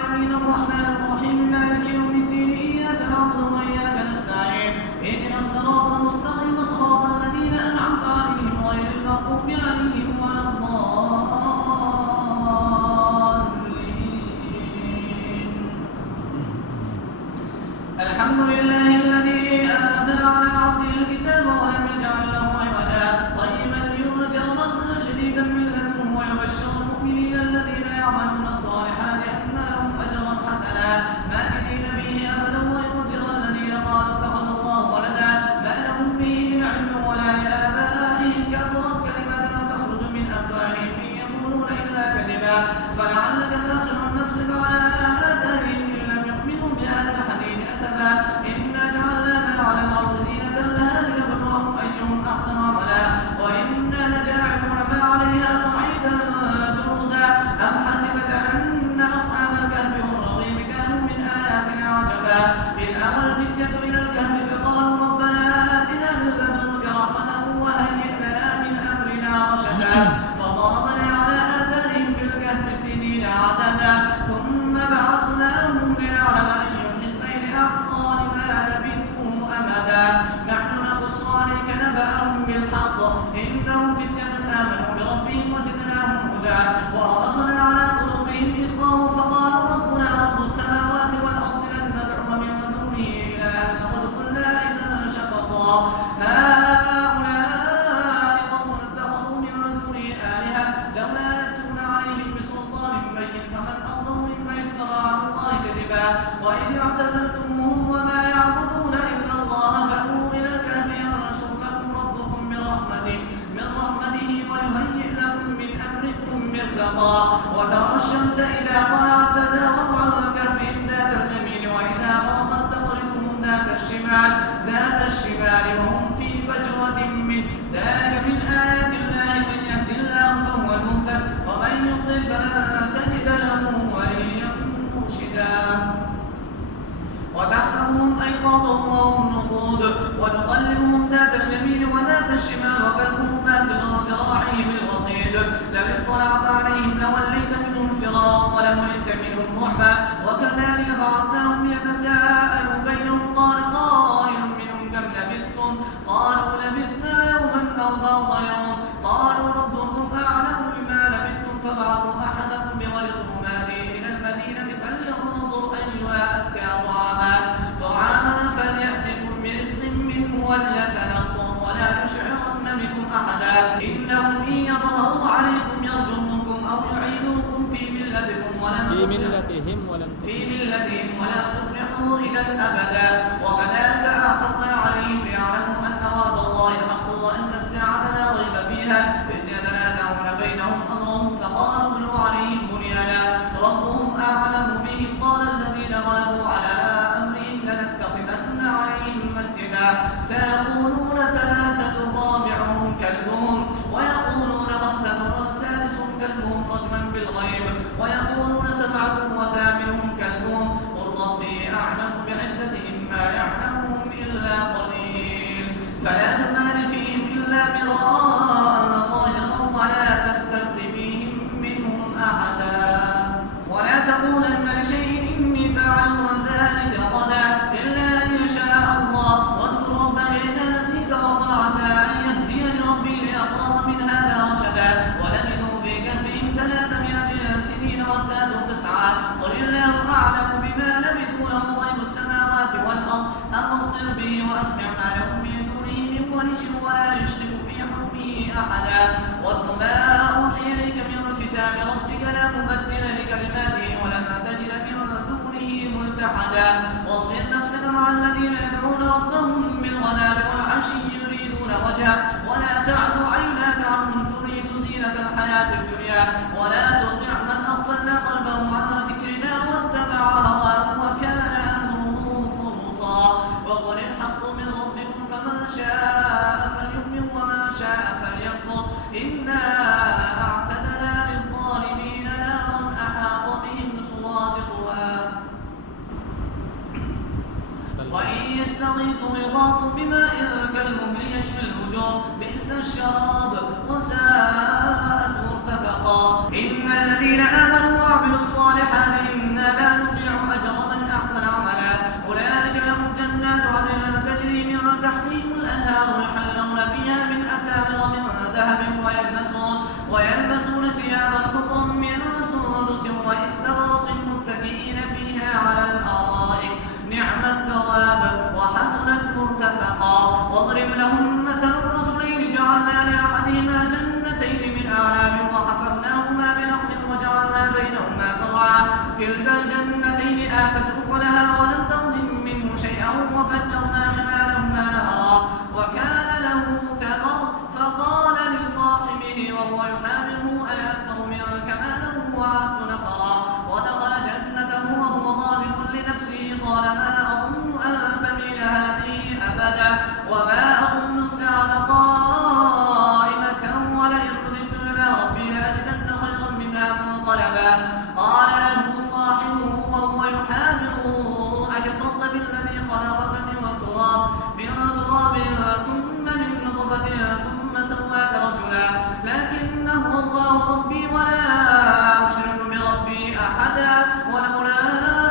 العالمين الرحمن الرحيم مالك يوم الدين إياك نعبد وإياك نستعين اهدنا الصراط المستقيم صراط الذين أنعمت عليهم غير المغضوب عليهم ولا الضالين. الحمد لله الذي أنزل على عبده الكتاب ولم يجعل له عوجا قيما لينذر بأسا شديدا من لدنه ويبشر المؤمنين الذين يعملون الصالحات أن لهم أجرا حسنا ماكثين فيه أبدا وينذر الذين قالوا اتخذ الله ولدا ما لهم به من علم ولا لآبائهم كبرت كلمة تخرج من أفواههم إن يقولون إلا كذبا فلعلك باخع نفسك على آثارهم إن لم يؤمنوا بهذا الحديث أسفا إنا جعلنا ما على الأرض زينة لها لنبلوهم أيهم أحسن عملا وإنا لجاعلون ما عليها صعيدا جرزا أم حسبت أن أصحاب الكهف والرقيم كانوا من آياتنا عجبا إذ أوى الفتية إلى الكهف فقالوا ربنا آتنا من لدنك رحمة وهيئ لنا من أمرنا رشدا فضربنا على آثارهم بالكهف سنين عددا ثم بعثناهم لنعلم أي الحزبين أحصى لما لبثوا أمدا نحن نقص عليك نبأهم بالحق إنهم فتية آمنوا بربهم وزدناهم هدى وربطنا على قلوبهم إذ قاموا فقالوا ربنا رب السماوات والأرض لن ندعو من دونه إلها لقد قلنا إذا شططا هؤلاء قوم اتخذوا من دونه آلهة لولا يأتون عليهم بسلطان بين فمن أظلم ممن افترى على الله كذبا وإذ اعتزلتموهم وما يعبدون إلا الله فأووا إلى الكهف ينشر لكم ربكم من رحمته ويهيئ لكم من أمركم مرفقا وترى الشمس إذا طلعت تزاور عن كهفهم ذات اليمين وإذا غربت تقرضهم ذات الشمال وهم في فجوة منه ذلك من آيات الله من يهد الله فهو المهتد ومن يضلل فلن تجد له وليا مرشدا وتحسبهم أيقاظا وهم نقود ونقلبهم ذات اليمين وذات الشمال وكلبهم باسط ذراعيه بالوصيد لو اطلعت عليهم لوليت منهم فرارا ولملئت منهم رعبا وكذلك بعثناهم يتساءلوا بينهم قال قائل منهم كم لبثتم قالوا لبثنا يوما أو بعض يوم قالوا ربكم أعلم بما لبثتم فابعثوا أحدكم بغيظكم هذه إلى المدينة فلينظر أيها أزكى طعاما فليأتكم برزق منه وليتلطف ولا يشعرن بكم أحدا إنهم إن يظهروا عليكم يرجموكم أو يعيدوكم في ملتهم ولا تفلحوا إذا أبدا وكذلك أعثرنا عليهم ليعلموا أن وعد الله حق وأن الساعة لا ريب فيها إذ يتنازعون بينهم أمرهم فقالوا ابنوا عليهم بنيانا ربهم أعلم بهم قال الذين غلبوا على أمرهم لنتخذن عليهم مسجدا سيقولون ثلاثة رابعهم كلبهم ويقولون خمسة سادسهم كلبهم رجما بالغيب ويقولون سبعة وثامنهم كلبهم قل ربي أعلم بعدتهم ما يعلمهم إلا قليل فلا تمار فيهم إلا مراء ظاهرا ولا تستفت فيهم منهم أحدا ولا تقولن لشيء إني فاعل ذلك غدا إلا أن يشاء الله واذكر ربك إذا نسيت وقل عسى أن يهديني ربي لأقرب من هذا رشدا ولبثوا في كهفهم 300 سنين وازدادوا 9 قل الله أعلم بما لبثوا له غيب السماوات والأرض أبصر به وأسمع ما لهم من دونه من ولي ولا يشرك في حكمه أحدا واتل ما أوحي إليك من كتاب ربك لا مبدل لكلماته ولن تجد من دونه ملتحدا واصبر نفسك مع الذين يدعون ربهم بالغداة والعشي يريدون وجهه ولا تعد عيناك عنهم تريد زينة الحياة الدنيا ولا تطع من أغفلنا قلبه عن ذكرنا واتبع هواه وكان أمره فرطا وقل الحق من ربكم فمن شاء فليؤمن ومن شاء فليكفر إنا أعتدنا للظالمين نارا أحاط بهم سرادقها وإن يستغيثوا يغاثوا بماء كالمهل يشفي الوجوه بئس الشراب وساءت مرتفقا إن الذين آمنوا وعملوا الصالحات إنا لا واستبرق متكئين فيها على الأرائك نعم الثواب وحسنت مرتفقا واضرب لهم مثل الرجلين جعلنا لأحدهما جنتين من أعناب وحفظناهما بنخل وجعلنا بينهما زرعا كلتا الجنتين آتت أكلها ولم تظلم منه شيئا وفجرنا خلالهما نهرا وكان له ثمر فقال لصاحبه وهو يحاوره أنا أكثر منك مالا وأعز نفرا ودخل جنته وهو ظالم لنفسه قال ما أظن أن تميل هذه أبدا وما أظن الساعة قائمة ولئن رددت إلى ربي لأجدن خيرا منها منقلبا قال له صاحبه وهو يحاوره أكفرت بالذي خلقك من تراب ثم من نطفة ثم سواك رجلا لكن هو الله ربي ولا أشرك بربي أحدا ولولا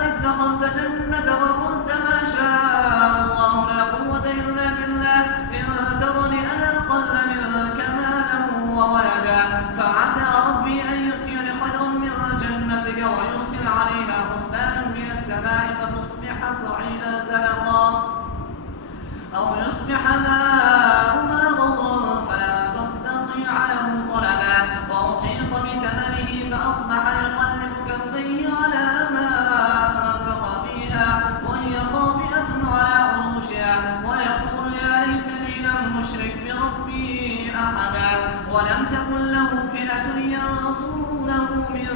إذ دخلت جنتك وقلت ما شاء الله لا قوة إلا بالله إن ترني أنا أقل منك مالا وولدا فعسى ربي أن يؤتيني خيرا من جنتك ويرسل عليها حسبانا من السماء فتصبح صعيدا زلقا أو يصبح ماؤها غورا فلا تستطيع له طلبا وأحيط بثمره فأصبح يقلب كفيه على ما أنفق فيها وهي خاطئة على عروشها ويقول يا ليتني لم أشرك بربي أحدا ولم تكن له فئة ينصرونه من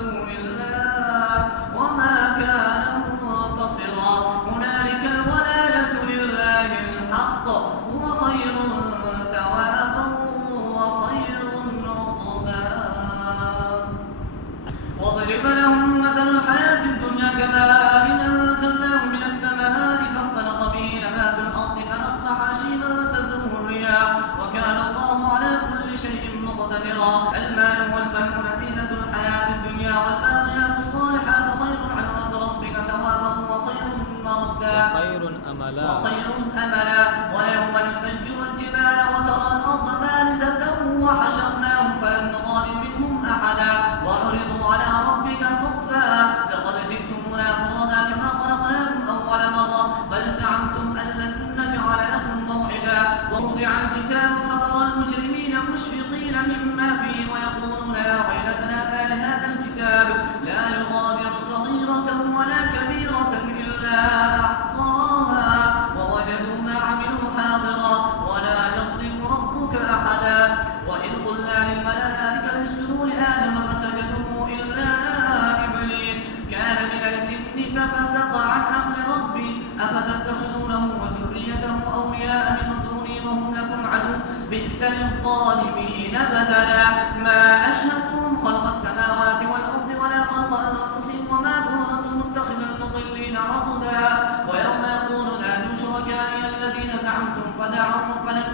دون الله وما كان منتصرا هنالك الولاية لله الحق هو خير ثوابا وخير عقبا واضرب لهم مثل الحياة الدنيا كماء أنزلناه من السماء فاختلط به نبات الأرض فأصبح هشيما تذروه الرياح وكان الله على كل شيء مقتدرا المال والبنون زينة الحياة الدنيا والباقيات الصالحات خير عند ربك ثوابا وخير مردا وخير أملا ويوم نسير الجبال وترى الأرض بارزة وحشرناهم فلم نغادر منهم أحدا وعرضوا على ربك صفا لقد جئتمونا فرادا كما خلقناكم أول مرة بل زعمتم أن لن نجعل لكم موعدا ووضع الكتاب فترى المجرمين مشفقين مما فيه ويقولون يا ويلتنا ما لهذا الكتاب لا يغادر صغيرة ولا كبيرة إلا أحصاها ووجدوا ما عملوا حاضرا ولا يظلم ربك أحدا وإذ قلنا للملائكة اسجدوا لآدم فسجدوا إلا إبليس كان من الجن ففسق عن أمر ربي أفتتخذونه وذريته أولياء من دوني وهم لكم عدو بئس للظالمين بدلا ما أشهدتم خلق السماوات والأرض ولا خلق أنفسهم وما كنت متخذ المضلين عضدا ويوم يقول نادوا شركائي الذين زعمتم فدعوهم فلم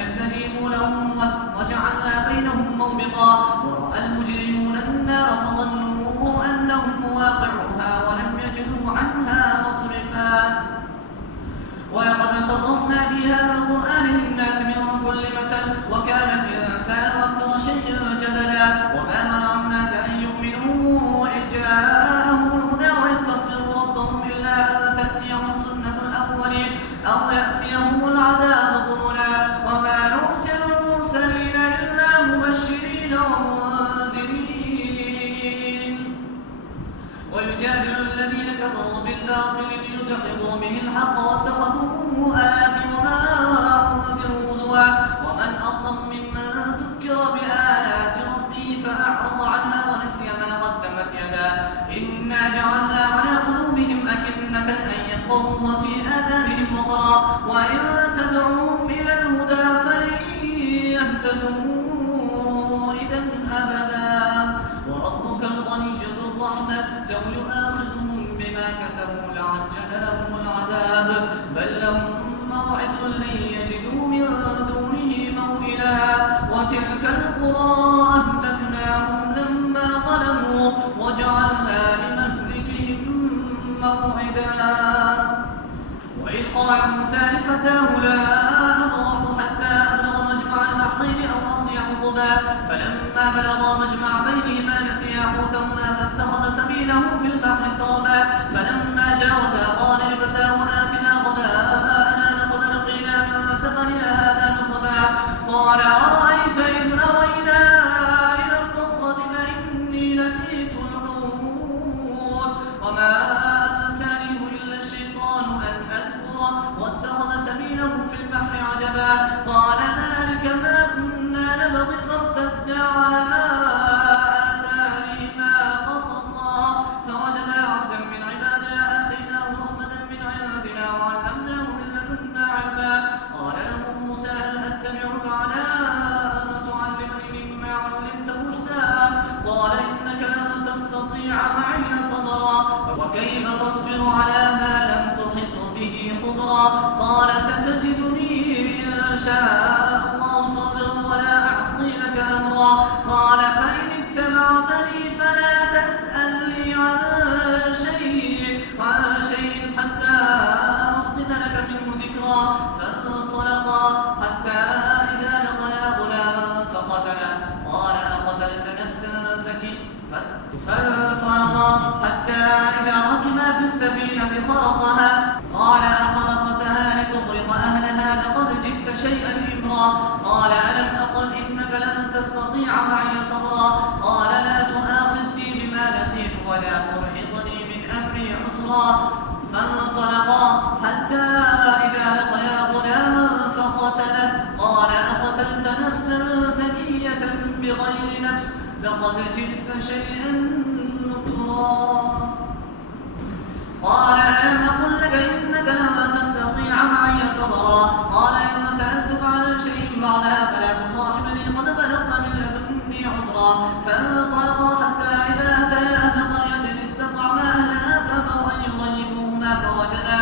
يستجيبوا لهم وجعلنا بينهم موبقا ورأى المجرمون النار فظنوا أنهم مواقعوها ولم يجدوا عنها مصرفا ولقد صرفنا في هذا القرآن للناس من كل مثل وكان الإنسان أكثر شيء جدلا وما منع الناس أن يؤمنوا إذ جاءهم الهدى ويستغفروا ربهم إلا أن تأتيهم سنة الأولين أو يأتيهم العذاب قبلا وما نرسل المرسلين إلا مبشرين ومنذرين ويجادل الذين كفروا بالباطل ليدحضوا به الحق واتخذوا آياتي وما أنذروا هزوا ومن أظلم ممن ذكر بآيات ربه فأعرض عنها ونسي ما قدمت يداه إنا جعلنا على قلوبهم أكنة أن يفقهوا وفي آذانهم وقرا وإن تدعوهم إلى الهدى فلن يهتدوا إذا أبدا وربك الغني ذو الرحمة لو يؤاخذهم بما كسبوا لعجل لهم العذاب بل لهم موعد لن يجدوا من دونه موئلا وتلك القرى أهلكناهم لما ظلموا وجعلنا لمهلكهم موعدا وإذ قال موسى لفتاه لا أبرح حتى أبلغ مجمع البحرين أو أمضي حقبا فلما بلغا مجمع بينهما نسيا البحر سربا فلما جاوزا قال لفتاه آتنا غداءنا لقد لقينا من سفرنا هذا نصبا قال أرأيت إذ أوينا إلى الصخرة فإني نسيت الحوت وما أنسانيه إلا الشيطان أن أذكره واتخذ سبيله في البحر عجبا قال ذلك ما كنا نبغي فارتدا على آثارهما قصصا فوجدا عبدا من عبادنا آتيناه رحمة من عندنا وعلمناه من لدنا علما قال له موسى هل أتبعك على أن تعلمني مما علمت رشدا قال إنك لن تستطيع معي صبرا وكيف تصبر على ما لم تحط به خبرا قال ستجدني إن شاء الله صابرا ولا أعصي لك أمرا قال فإن اتبعتني فلا تسألني عن شيء حتى أحدث لك منه ذكرا فانطلقا حتى إذا لقيا غلاما فقتله قال أقتلت نفسا زكية فانطلقا حتى إذا ركبا في السفينة خرقها قال أخرقتها لتغرق أهلها لقد جئت شيئا إمرا قال ألم أقل إنك لن تستطيع معي صبرا قال لا تؤاخذني بما نسيت ولا ترهقني من أمري عسرا فانطلقا حتى إذا لقيا غلاما فقتله قال أقتلت نفسا زكية بغير نفس لقد جئت شيئا نكرا قال ألم أقل لك إنك لن تستطيع معي صبرا قال إن سألتك عن شيء بعدها فلا تصاحبني قد بلغت من لدني عذرا فانطلقا حتى إذا أتيا أهل قرية استطعما أهلها فأبوا أن يضيفوهما فوجدا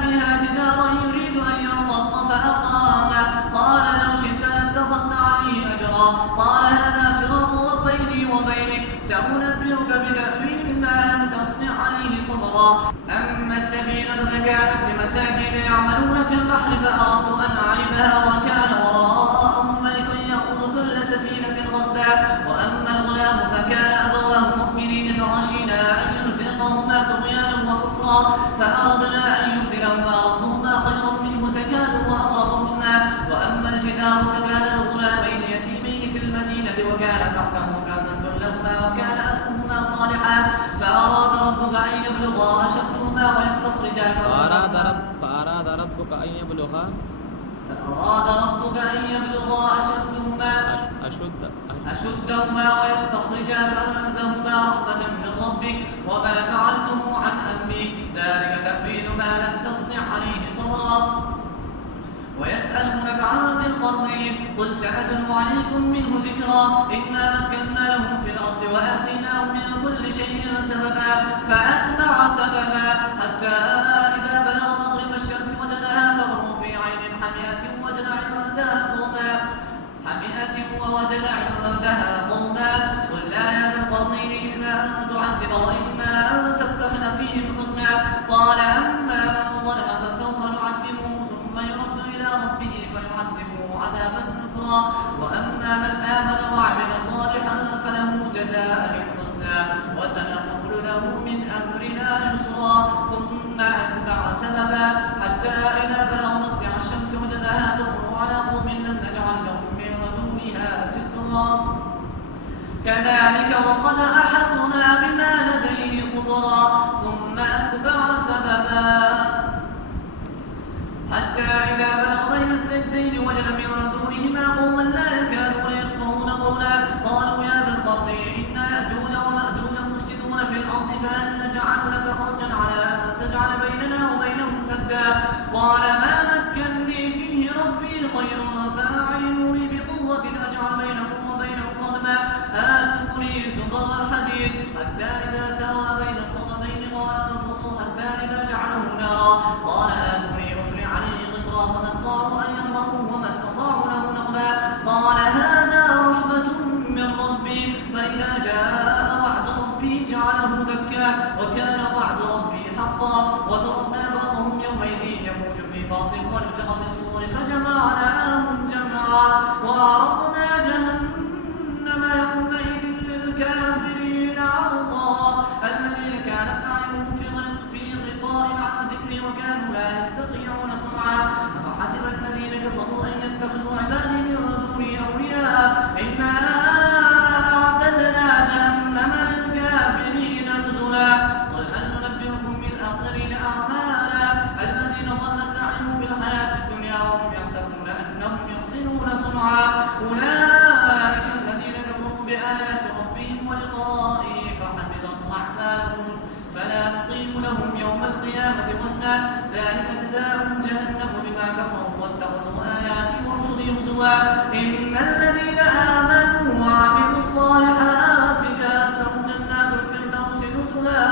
فيها جدارا يريد أن ينقض فأقامه قال لو شئت لاتخذت عليه أجرا قال هذا فراق بيني وبينك سأنبئك بتأويل ما لم تصنع عليه صبرا أما السفينة فكانت لمساكين يعملون في البحر فأردت أن أعيبها وكان وراءهم ملك يأخذ كل سفينة غصبا وأما الغلام فكان أبواه مؤمنين فخشينا أن يرهقهما طغيانا وكفرا فأردنا أن يبدلهما ربهما خيرا منه زكاة وأقرب رحما وأما الجدار فكان لغلامين يتيمين في المدينة وكان تحته كنز لهما وكان أبوهما صالحا فأراد ربك أن يبلغا أشدهما ويستخرجا فأراد ربك أن يبلغا أشدهما ويستخرجا كنزهما رحمة من ربك وما فعلته عن أمري ذلك تأويل ما لم تصنع عليه صبرا ويسألونك عن ذي القرنين قل سأتلو عليكم منه ذكرا إنا مكنا له في الأرض وآتيناه من كل شيء سببا فأتبع سببا حتى إذا بلغ مغرب الشمس وجدها تغرب في عين حمئة ووجد عندها قوما قل لا يا ذا القرنين إما أن تعذب وإما أن تتخذ فيهم حسنا قال أما من ظلم فسوف نعذبه ثم يرد إلى ربه فيعذبه عذابا نكرا وأما من آمن وعمل صالحا فله جزاء الحسنى وسنقول له من أمرنا يسرا ثم أتبع سببا حتى إذا بلغ مطلع الشمس وجدها تطلع على قوم لم نجعل لهم من دونها سترا كذلك وقد أحطنا بما لديه خبرا ثم أتبع سببا حتى إذا بلغ بين السدين وجد من دونهما قوما لا يكادون يفقهون قولا قالوا يا ذا القرنين إن يأجوج ومأجوج مفسدون في الأرض فهل نجعل لك خرجا على أن تجعل بيننا وبينهم سدا قال ما مكنني فيه ربي خير فأعينوني بقوة أجعل بينكم وبينهم ردما آتوني زبر الحديد حتى إذا ساوى بين الصدفين قال انفضوا حتى إذا جعله نارا قال آتوني أفرع عليه قطرا فما استطاعوا أن يظهروه وما استطاعوا له نقبا قال هذا رحمة من ربي فإذا جاء وعد ربي جعله دكا وكان وعد ربي حقا وتركنا بعضهم يومئذ يموج في بعض ونفخ في الصور فجمعناهم جمعا وعرضنا جهنم يومئذ للكافرين عرضا هزوا إن الذين آمنوا وعملوا الصالحات كانت لهم جنات الفردوس نزلا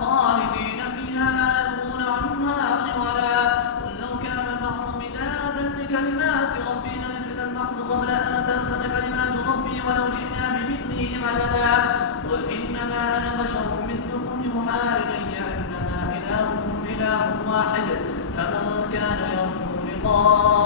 خالدين فيها لا يبغون عنها حولا قل لو كان البحر مدادا لكلمات ربي لنفد البحر قبل أن تنفد كلمات ربي ولو جئنا بمثله مددا قل إنما أنا بشر مثلكم يوحى إلي أنما إلهكم إله واحد فمن كان يرجو لقاء